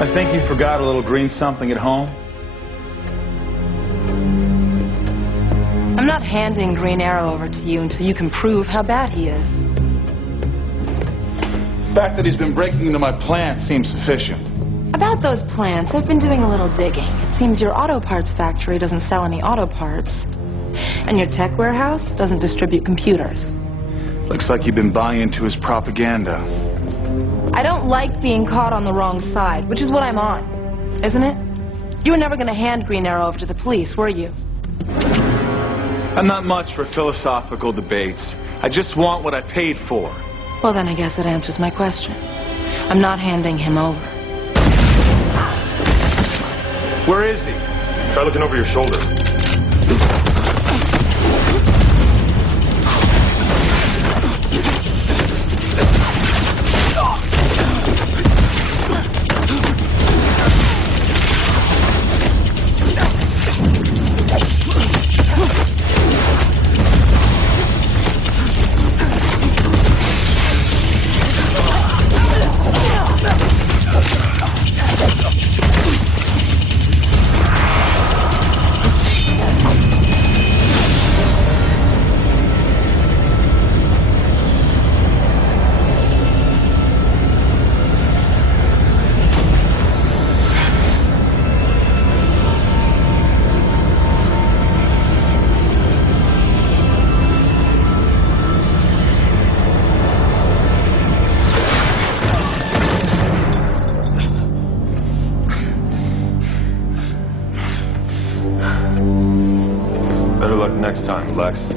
I think you forgot a little green something at home. I'm not handing Green Arrow over to you until you can prove how bad he is. The fact that he's been breaking into my plant seems sufficient. About those plants, I've been doing a little digging. It seems your auto parts factory doesn't sell any auto parts, and your tech warehouse doesn't distribute computers. Looks like you've been buying into his propaganda. I don't like being caught on the wrong side, which is what I'm on, isn't it? You were never going to hand Green Arrow over to the police, were you? I'm not much for philosophical debates. I just want what I paid for. Well, then I guess that answers my question. I'm not handing him over. Where is he? Try looking over your shoulder. Better luck next time, Lex.